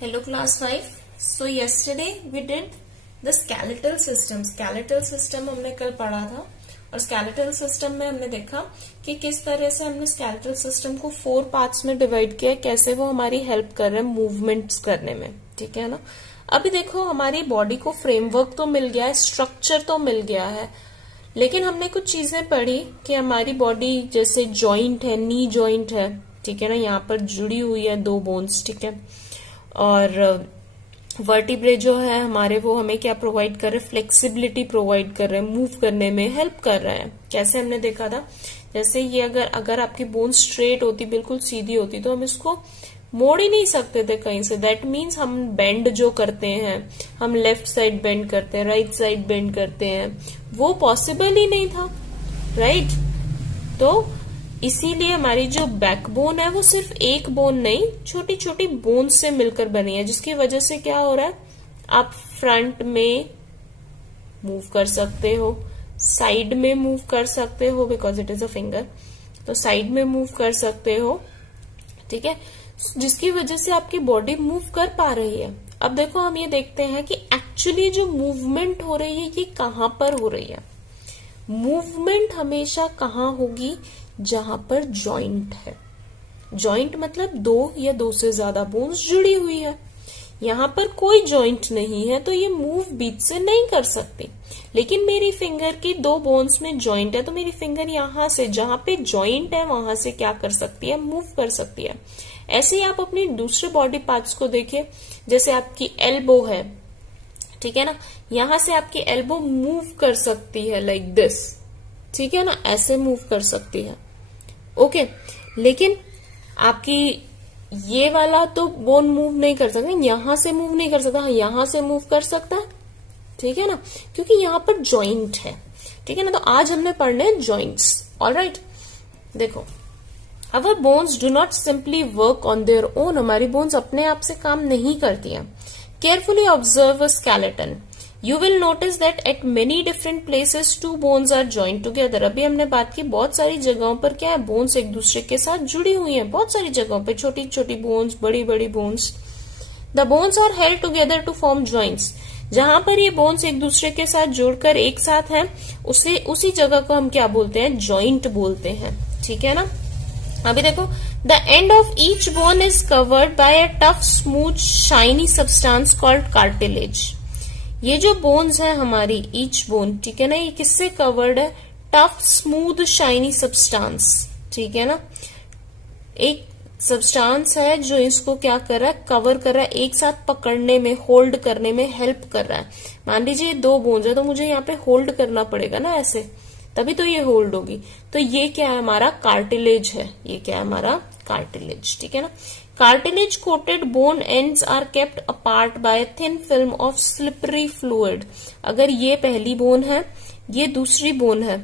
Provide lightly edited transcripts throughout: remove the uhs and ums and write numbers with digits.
Hello class 5. So yesterday we did the skeletal system. Skeletal system हमने कल पढ़ा था और skeletal system में हमने देखा कि किस तरह से हमने skeletal system को 4 पार्ट्स में डिवाइड किया, कैसे वो हमारी हेल्प कर रहे हैं मूवमेंट्स करने में। ठीक है ना। अभी देखो हमारी बॉडी को फ्रेमवर्क तो मिल गया है, स्ट्रक्चर तो मिल गया है, लेकिन हमने कुछ चीजें पढ़ी कि हमारी बॉडी जैसे जॉइंट है, नी जॉइंट है, ठीक है ना, यहाँ पर जुड़ी हुई है 2 बोन्स, ठीक है, और वर्टिब्रे जो है हमारे वो हमें क्या प्रोवाइड कर रहे हैं, फ्लेक्सिबिलिटी प्रोवाइड कर रहे हैं, मूव करने में हेल्प कर रहे हैं। कैसे हमने देखा था, जैसे ये अगर आपकी बोन स्ट्रेट होती, बिल्कुल सीधी होती, तो हम इसको मोड़ ही नहीं सकते थे कहीं से। दैट मीन्स हम बेंड जो करते हैं, हम लेफ्ट साइड बेंड करते हैं, राइट साइड बेंड करते हैं, वो पॉसिबल ही नहीं था, राइट। तो इसीलिए हमारी जो बैकबोन है वो सिर्फ एक बोन नहीं, छोटी छोटी बोन से मिलकर बनी है, जिसकी वजह से क्या हो रहा है, आप फ्रंट में मूव कर सकते हो, साइड में मूव कर सकते हो, because it is a finger, तो साइड में मूव कर सकते हो, ठीक है, जिसकी वजह से आपकी बॉडी मूव कर पा रही है। अब देखो हम ये देखते हैं कि एक्चुअली जो मूवमेंट हो रही है ये कहां पर हो रही है। मूवमेंट हमेशा कहां होगी, जहां पर जॉइंट है। जॉइंट मतलब 2 या 2 से ज्यादा बोन्स जुड़ी हुई है। यहां पर कोई जॉइंट नहीं है तो ये मूव बीच से नहीं कर सकती, लेकिन मेरी फिंगर की 2 बोन्स में जॉइंट है, तो मेरी फिंगर यहां से जहां पे जॉइंट है वहां से क्या कर सकती है, मूव कर सकती है। ऐसे ही आप अपनी दूसरे बॉडी पार्ट्स को देखिए, जैसे आपकी एल्बो है, ठीक है ना, यहां से आपकी एल्बो मूव कर सकती है लाइक दिस, ठीक है ना, ऐसे मूव कर सकती है, ओके। लेकिन आपकी ये वाला तो बोन मूव नहीं कर सकता, यहां से मूव नहीं कर सकता, हाँ यहां से मूव कर सकता है, ठीक है ना, क्योंकि यहां पर जॉइंट है, ठीक है ना। तो आज हमने पढ़ने हैं जॉइंट्स, ऑलराइट। देखो, our bones do not simply work on their own, हमारी बोन्स अपने आप से काम नहीं करती हैं। Carefully observe a skeleton, you will notice that at many different places 2 bones are joint together. अभी हमने बात की बहुत सारी जगहों पर क्या है, बोन्स एक दूसरे के साथ जुड़ी हुई हैं, बहुत सारी जगहों पे, छोटी छोटी बोन्स, बड़ी बड़ी bones. The bones are held together to form joints, जहां पर ये बोन्स एक दूसरे के साथ जुड़कर एक साथ हैं, उसी जगह को हम क्या बोलते हैं, जॉइंट बोलते हैं, ठीक है ना। अभी देखो, the end of each bone is covered by a tough smooth shiny substance called cartilage. ये जो बोन्स है हमारी, ईच बोन, ठीक है ना, ये किससे कवर्ड है, टफ स्मूथ शाइनी सब्सटेंस, ठीक है ना। एक सब्सटेंस है जो इसको क्या कर रहा है, कवर कर रहा है, एक साथ पकड़ने में, होल्ड करने में हेल्प कर रहा है। मान लीजिए 2 बोन्स है तो मुझे यहाँ पे होल्ड करना पड़ेगा ना, ऐसे, तभी तो ये होल्ड होगी। तो ये क्या है, हमारा कार्टिलेज है, ये क्या है, हमारा कार्टिलेज, ठीक है ना। Cartilage coated bone ends are kept apart by thin film of slippery fluid. अगर ये पहली बोन है, ये दूसरी बोन है,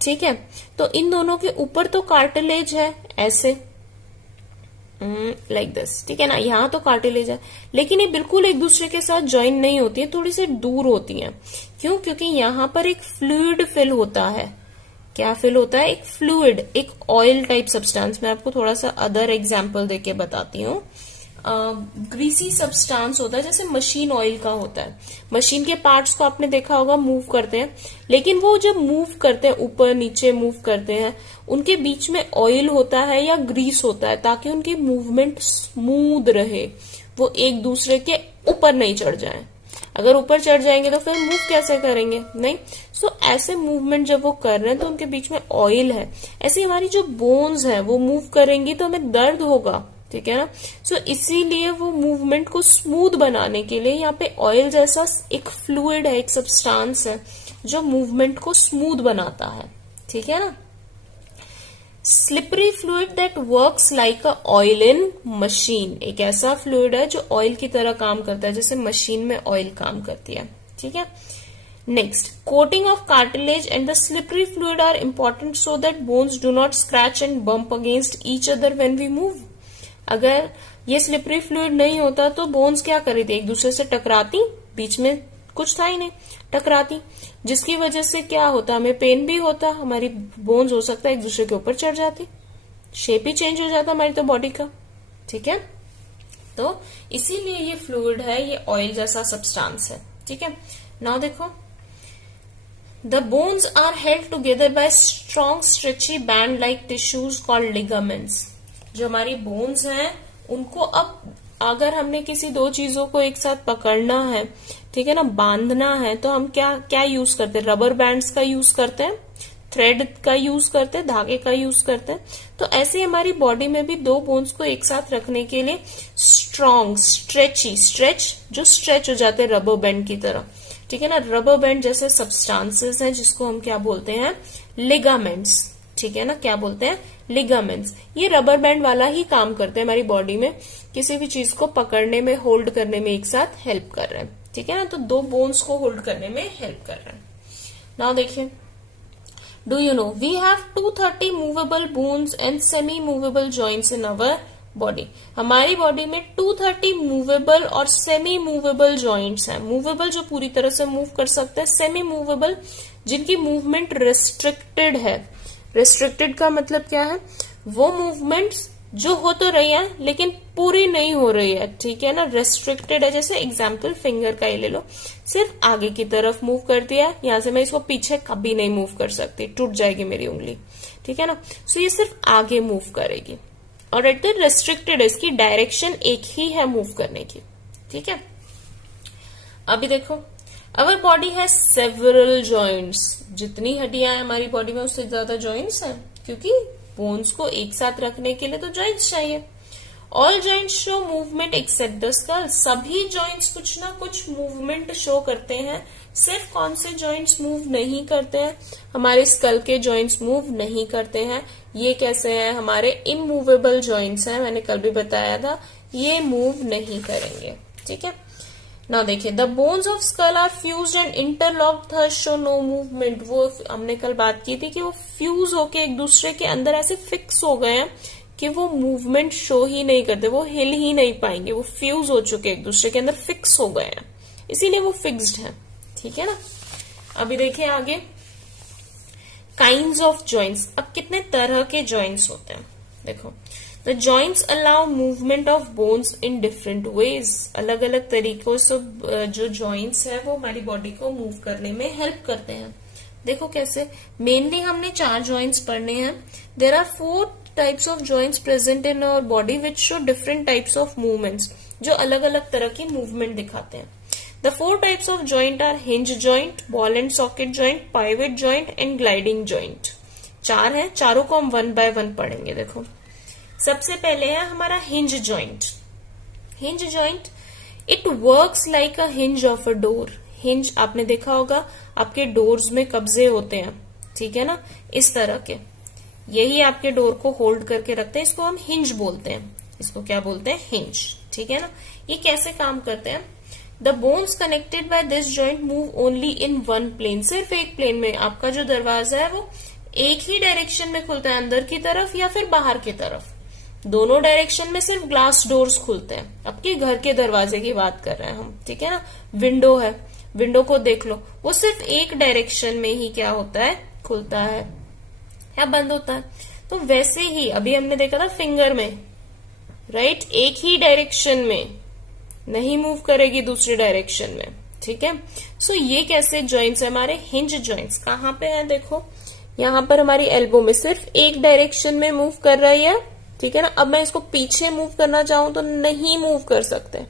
ठीक है, तो इन दोनों के ऊपर तो कार्टिलेज है, ऐसे लाइक दिस, ठीक है ना, यहाँ तो कार्टिलेज है, लेकिन ये बिल्कुल एक दूसरे के साथ ज्वाइन नहीं होती है, थोड़ी सी दूर होती है। क्यों? क्योंकि यहाँ पर एक फ्लूइड फिल होता है। क्या फिल होता है? एक फ्लूइड, एक ऑयल टाइप सब्सटेंस। मैं आपको थोड़ा सा अदर एग्जाम्पल देके बताती हूँ। ग्रीसी सब्सटेंस होता है, जैसे मशीन ऑयल का होता है। मशीन के पार्ट्स को आपने देखा होगा, मूव करते हैं, लेकिन वो जब मूव करते हैं, ऊपर नीचे मूव करते हैं, उनके बीच में ऑयल होता है या ग्रीस होता है, ताकि उनकी मूवमेंट स्मूथ रहे, वो एक दूसरे के ऊपर नहीं चढ़ जाए। अगर ऊपर चढ़ जाएंगे तो फिर मूव कैसे करेंगे, नहीं। सो ऐसे मूवमेंट जब वो कर रहे हैं तो उनके बीच में ऑयल है। ऐसे हमारी जो बोन्स है वो मूव करेंगी तो हमें दर्द होगा, ठीक है ना। सो इसीलिए वो मूवमेंट को स्मूथ बनाने के लिए यहाँ पे ऑयल जैसा एक फ्लूइड है, एक सब्सटेंस है जो मूवमेंट को स्मूथ बनाता है, ठीक है ना। Slippery fluid that works like a oil in machine, एक ऐसा फ्लूइड है जो ऑयल की तरह काम करता है, जैसे मशीन में ऑयल काम करती है, ठीक है। Next, coating of cartilage and the slippery fluid are important so that bones do not scratch and bump against each other when we move. अगर ये स्लिपरी फ्लूइड नहीं होता तो बोन्स क्या करी थी, एक दूसरे से टकराती, बीच में कुछ था ही नहीं, टकराती, जिसकी वजह से क्या होता, हमें पेन भी होता, हमारी बोन्स हो सकता है एक दूसरे के ऊपर चढ़ जाती, शेप ही चेंज हो जाता हमारी तो बॉडी का, ठीक है। तो इसीलिए ये फ्लूइड है, ये ऑयल जैसा सब्सटेंस है। ठीक है, नाउ देखो, the bones are held together by strong stretchy band like tissues called ligaments. जो हमारी बोन्स हैं उनको अब अगर हमने किसी दो चीजों को एक साथ पकड़ना है, ठीक है ना, बांधना है, तो हम क्या क्या यूज करते हैं? रबर बैंड्स का यूज करते हैं, थ्रेड का यूज करते हैं, धागे का यूज करते हैं। तो ऐसे ही हमारी बॉडी में भी दो बोन्स को एक साथ रखने के लिए स्ट्रॉन्ग स्ट्रेची, स्ट्रेच जो स्ट्रेच हो जाते हैं रबर बैंड की तरह, ठीक है ना, रबर बैंड जैसे सब्सटेंसेस हैं जिसको हम क्या बोलते हैं? लिगामेंट्स। ठीक है ना, क्या बोलते हैं? लिगामेंट्स। ये रबर बैंड वाला ही काम करते हैं हमारी बॉडी में, किसी भी चीज को पकड़ने में, होल्ड करने में एक साथ हेल्प कर रहे हैं। ठीक है ना, तो दो बोन्स को होल्ड करने में हेल्प कर रहे हैं। नाउ देखिए, do you know we have 230 movable bones and semi movable joints in our body. हमारी बॉडी में 230 मूवेबल और सेमी मूवेबल जॉइंट्स हैं। मूवेबल जो पूरी तरह से मूव कर सकते हैं, सेमी मूवेबल जिनकी मूवमेंट रिस्ट्रिक्टेड है। रिस्ट्रिक्टेड का मतलब क्या है? वो मूवमेंट्स जो हो तो रही है लेकिन पूरी नहीं हो रही है। ठीक है ना, रेस्ट्रिक्टेड है। जैसे एग्जाम्पल फिंगर का ही ले लो, सिर्फ आगे की तरफ मूव कर दिया, यहां से मैं इसको पीछे कभी नहीं मूव कर सकती, टूट जाएगी मेरी उंगली। ठीक है ना, सो ये सिर्फ आगे मूव करेगी और एट द रेस्ट्रिक्टेड, इसकी डायरेक्शन एक ही है मूव करने की। ठीक है, अभी देखो, अवर बॉडी है सेवरल जॉइंट्स। जितनी हड्डियां हैं हमारी बॉडी में उससे ज्यादा जॉइंट्स हैं, क्योंकि बोन्स को एक साथ रखने के लिए तो जॉइंट्स चाहिए। All joints show movement except the skull. सभी जॉइंट्स कुछ ना कुछ मूवमेंट शो करते हैं। सिर्फ कौन से जॉइंट्स मूव नहीं करते हैं? हमारे स्कल के जॉइंट्स मूव नहीं करते हैं। ये कैसे हैं? हमारे इमूवेबल जॉइंट्स हैं, मैंने कल भी बताया था, ये मूव नहीं करेंगे। ठीक है, ना देखिए, the bones of skull are fused and interlocked thus show no movement. वो हमने कल बात की थी कि वो फ्यूज होके एक दूसरे के अंदर ऐसे फिक्स हो गए हैं कि वो मूवमेंट शो ही नहीं करते, वो हिल ही नहीं पाएंगे, वो फ्यूज हो चुके एक दूसरे के अंदर फिक्स हो गए हैं, इसीलिए वो फिक्स्ड है। ठीक है ना, अभी देखिए आगे, काइंड्स ऑफ जॉइंट्स। अब कितने तरह के जॉइंट्स होते हैं? देखो, the joints allow movement of bones in different ways. अलग अलग तरीकों से जो जॉइंट्स है वो हमारी बॉडी को मूव करने में हेल्प करते हैं। देखो कैसे, मेनली हमने 4 जॉइंट्स पढ़ने हैं। There are 4 types of joints present in our body which show different types of movements, जो अलग अलग तरह की मूवमेंट दिखाते हैं। The 4 types of joint are hinge joint, ball and socket joint, pivot joint and gliding joint। 4 है, चारों को हम 1 by 1 पढ़ेंगे। देखो, सबसे पहले है हमारा hinge joint. Hinge joint, it works like a hinge of a door. Hinge आपने देखा होगा, आपके डोर्स में कब्जे होते हैं, ठीक है ना, इस तरह के, यही आपके डोर को होल्ड करके रखते हैं, इसको हम हिंज बोलते हैं। इसको क्या बोलते हैं? हिंज। ठीक है ना, ये कैसे काम करते हैं? The bones connected by this joint move only in one plane। सिर्फ एक प्लेन में। आपका जो दरवाजा है वो एक ही डायरेक्शन में खुलता है, अंदर की तरफ या फिर बाहर की तरफ। दोनों डायरेक्शन में सिर्फ ग्लास डोर्स खुलते हैं। आपके घर के दरवाजे की बात कर रहे हैं हम, ठीक है ना। विंडो है, विंडो को देख लो, वो सिर्फ एक डायरेक्शन में ही क्या होता है? खुलता है या बंद होता है। तो वैसे ही अभी हमने देखा था फिंगर में, राइट, एक ही डायरेक्शन में नहीं मूव करेगी दूसरी डायरेक्शन में। ठीक है, सो ये कैसे जॉइंट्स है हमारे? Hinge joints. कहाँ पे है? देखो, यहाँ पर हमारी एल्बो में सिर्फ एक डायरेक्शन में मूव कर रही है, ठीक है ना। अब मैं इसको पीछे मूव करना चाहूं तो नहीं मूव कर सकते,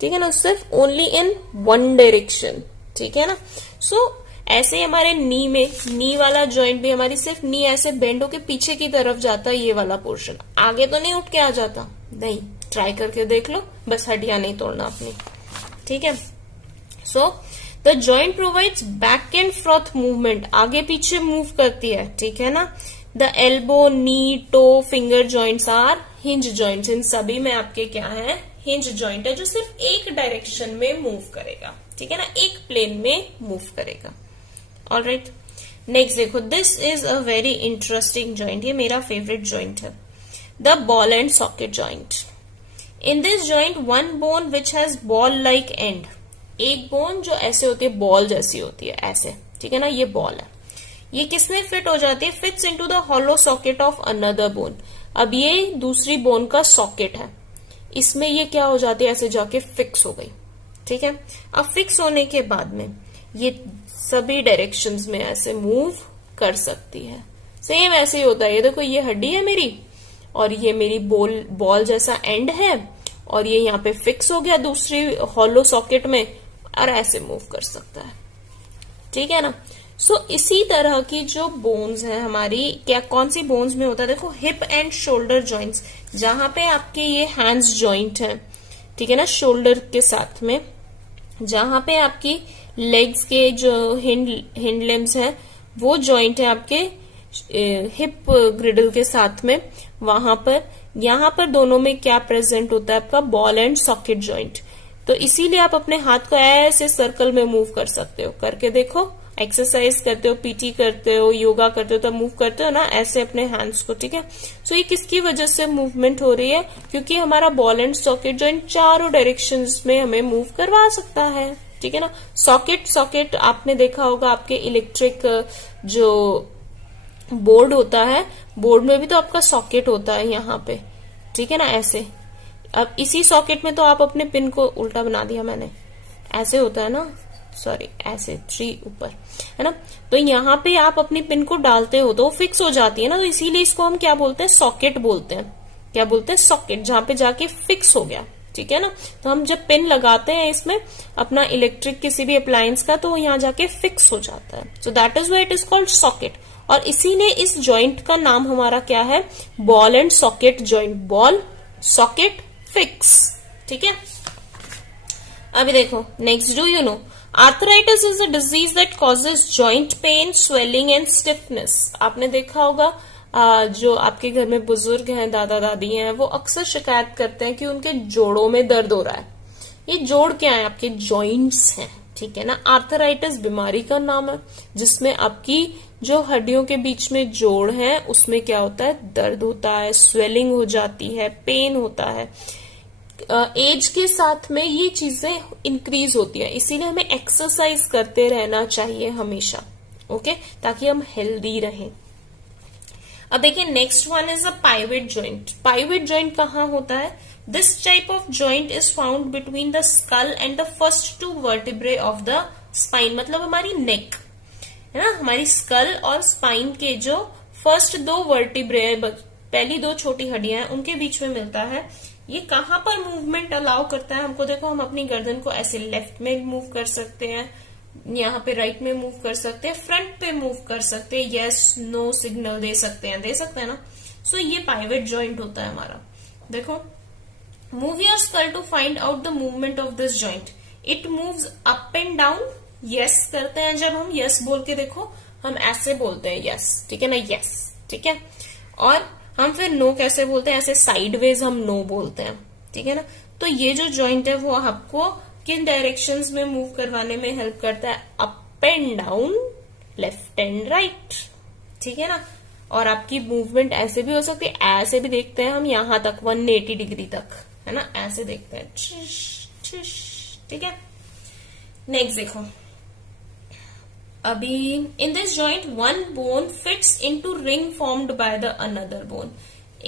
ठीक है ना, सिर्फ ओनली इन वन डायरेक्शन। ठीक है ना, सो ऐसे ही हमारे नी में, नी वाला जॉइंट भी हमारी सिर्फ नी ऐसे बेंड होके पीछे की तरफ जाता है, ये वाला पोर्शन आगे तो नहीं उठ के आ जाता, नहीं। ट्राई करके देख लो, बस हड्डियां नहीं तोड़ना अपनी। ठीक है, so the joint provides back and forth movement, आगे पीछे मूव करती है, ठीक है ना। The elbow, knee, toe, finger joints are hinge joints. इन सभी में आपके क्या है? हिंज जॉइंट है, जो सिर्फ एक डायरेक्शन में मूव करेगा, ठीक है ना, एक प्लेन में मूव करेगा। ऑलराइट, नेक्स्ट देखो, this is a very interesting joint, ये मेरा फेवरेट जॉइंट है, the ball and socket joint. In this joint, one bone which has ball-like end, एक बोन जो ऐसे होती है, बॉल जैसी होती है, ऐसे, ठीक है ना, ये बॉल है। ये किसमें फिट हो जाती है? Fits into the hollow socket of another bone. अब ये दूसरी बोन का सॉकेट है, इसमें ये क्या हो जाती है, ऐसे जाके फिक्स हो गई। ठीक है, अब फिक्स होने के बाद में ये सभी डायरेक्शंस में ऐसे मूव कर सकती है। सेम ऐसे ही होता है, ये देखो ये हड्डी है मेरी और ये मेरी बॉल जैसा एंड है और ये यहाँ पे फिक्स हो गया दूसरी हॉलो सॉकेट में और ऐसे मूव कर सकता है। ठीक है ना। सो इसी तरह की जो बोन्स है हमारी, क्या कौन सी बोन्स में होता है, देखो हिप एंड शोल्डर जॉइंट्स, जहां पे आपके ये हैंड्स जॉइंट है, ठीक है ना, शोल्डर के साथ में, जहां पे आपकी लेग्स के जो हिंड लिम्स हैं वो जॉइंट है आपके हिप ग्रिडल के साथ में, वहां पर यहां पर दोनों में क्या प्रेजेंट होता है, आपका बॉल एंड सॉकेट जॉइंट। तो इसीलिए आप अपने हाथ को ऐसे सर्कल में मूव कर सकते हो, करके देखो, एक्सरसाइज करते हो, पीटी करते हो, योगा करते हो, तब मूव करते हो ना ऐसे अपने हैंड्स को। ठीक है, सो ये किसकी वजह से मूवमेंट हो रही है, क्योंकि हमारा बॉल एंड सॉकेट जॉइंट चारों डायरेक्शंस में हमें मूव करवा सकता है। ठीक है ना। सॉकेट आपने देखा होगा, आपके इलेक्ट्रिक जो बोर्ड होता है, बोर्ड में भी तो आपका सॉकेट होता है यहाँ पे। ठीक है ना, ऐसे। अब इसी सॉकेट में तो आप अपने पिन को उल्टा बना दिया मैंने, ऐसे होता है ना, सॉरी ऐसे 3 ऊपर, है ना। तो यहाँ पे आप अपनी पिन को डालते हो तो वो फिक्स हो जाती है ना, तो इसीलिए इसको हम क्या बोलते हैं, सॉकेट बोलते हैं। क्या बोलते हैं, सॉकेट, जहां पे जाके फिक्स हो गया। ठीक है ना। तो हम जब पिन लगाते हैं इसमें अपना इलेक्ट्रिक किसी भी अप्लायंस का, तो यहाँ जाके फिक्स हो जाता है। So that is why it is called socket. और इसीलिए इस जॉइंट का नाम हमारा क्या है, ball and socket joint, ball socket fix. ठीक है। अभी देखो next, do you no arthritis is a disease that causes joint pain, swelling and stiffness. आपने देखा होगा जो आपके घर में बुजुर्ग हैं, दादा दादी हैं, वो अक्सर शिकायत करते हैं कि उनके जोड़ों में दर्द हो रहा है। ये जोड़ क्या है, आपके जॉइंट्स हैं। ठीक है ना। आर्थराइटिस बीमारी का नाम है जिसमें आपकी जो हड्डियों के बीच में जोड़ हैं उसमें क्या होता है, दर्द होता है, स्वेलिंग हो जाती है, पेन होता है। एज के साथ में ये चीजें इंक्रीज होती है, इसीलिए हमें एक्सरसाइज करते रहना चाहिए हमेशा। ओके, ताकि हम हेल्दी रहें। अब देखिए next one is a pivot joint. Pivot joint कहाँ होता है, this type of joint is found between the skull and the first 2 vertebrae of the spine, मतलब हमारी नेक, है ना, हमारी स्कल और स्पाइन के जो फर्स्ट 2 वर्टिब्रे, पहली 2 छोटी हड्डियां हैं, उनके बीच में मिलता है। ये कहां पर मूवमेंट अलाउ करता है हमको, देखो हम अपनी गर्दन को ऐसे लेफ्ट में मूव कर सकते हैं, यहाँ पे राइट में मूव कर सकते हैं, फ्रंट पे मूव कर सकते हैं, यस नो सिग्नल दे सकते हैं ना। सो ये पाइवेट जॉइंट होता है हमारा। देखो, move your skull to find out the movement of this joint, it moves up and down. Yes करते हैं जब हम, यस बोल के देखो, हम ऐसे बोलते हैं यस, ठीक है ना, यस। ठीक है। और हम फिर नो कैसे बोलते हैं, ऐसे साइडवेज हम नो बोलते हैं। ठीक है ना। तो ये जो जॉइंट है वो आपको किन डायरेक्शंस में मूव करवाने में हेल्प करता है, up and down, left and right. ठीक है ना। और आपकी मूवमेंट ऐसे भी हो सकती है, ऐसे भी देखते हैं हम, यहां तक 180 डिग्री तक, है ना, ऐसे देखते हैं। ठीक है। नेक्स्ट देखो, अभी in this joint 1 bone fits into ring formed by the another bone.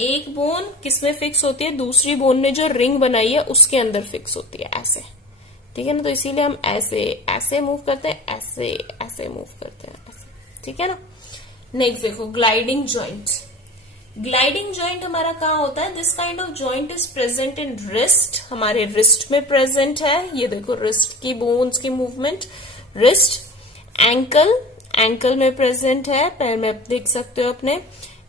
एक बोन किसमें फिक्स होती है, दूसरी बोन ने जो रिंग बनाई है उसके अंदर फिक्स होती है, ऐसे। ठीक है ना। तो इसीलिए हम ऐसे मूव करते हैं, ऐसे मूव करते हैं, ऐसे। ठीक है ना। नेक्स्ट देखो, ग्लाइडिंग जॉइंट। ग्लाइडिंग जॉइंट हमारा कहाँ होता है, this kind of joint is present in wrist, हमारे रिस्ट में प्रेजेंट है। ये देखो रिस्ट की बोन्स की मूवमेंट, रिस्ट। एंकल में प्रेजेंट है, पैर में आप देख सकते हो अपने।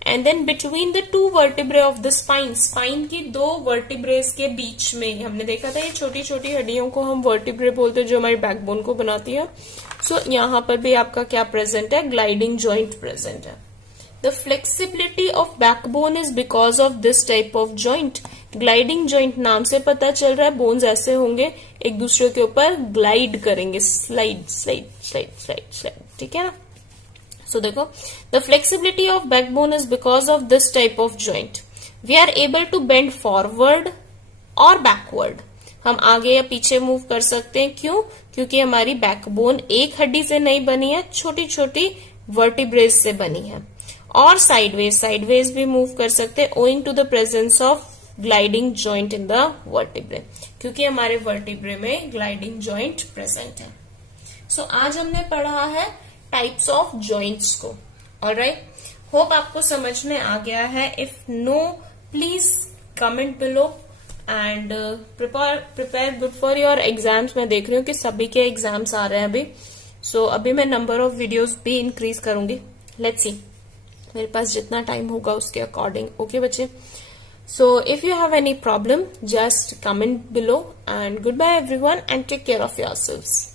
And then between the 2 vertebrae of the spine, spine की 2 वर्टिब्रेस के बीच में, हमने देखा था ये छोटी छोटी हड्डियों को हम वर्टिब्रे बोलते हैं जो हमारी बैकबोन को बनाती है। सो यहां पर भी आपका क्या प्रेजेंट है, ग्लाइडिंग जॉइंट प्रेजेंट है। The flexibility of backbone is because of this type of joint. Gliding joint नाम से पता चल रहा है, बोन्स ऐसे होंगे एक दूसरे के ऊपर ग्लाइड करेंगे, slide slide slide slide slide. ठीक है ना। सो देखो, the flexibility of backbone is because of this type of joint. We are able to bend forward और बैकवर्ड, हम आगे या पीछे मूव कर सकते हैं। क्यों, क्योंकि हमारी बैकबोन एक हड्डी से नहीं बनी है, छोटी छोटी वर्टिब्रेस से बनी है। और साइडवेज भी मूव कर सकते हैं, owing to the presence of gliding joint in the vertebrae, क्योंकि हमारे वर्टिब्रे में ग्लाइडिंग जॉइंट प्रेजेंट है। सो आज हमने पढ़ा है टाइप्स ऑफ जॉइंट्स को। ऑलराइट, होप आपको समझ में आ गया है। If no, please comment below and prepare good for your exams. मैं देख रही हूँ कि सभी के एग्जाम्स आ रहे हैं अभी, सो अभी मैं नंबर ऑफ वीडियोस भी इंक्रीज करूंगी। लेट्स सी, मेरे पास जितना टाइम होगा उसके अकॉर्डिंग। ओके बच्चे, so if you have any problem just comment below and good bye everyone and take care of yourselves.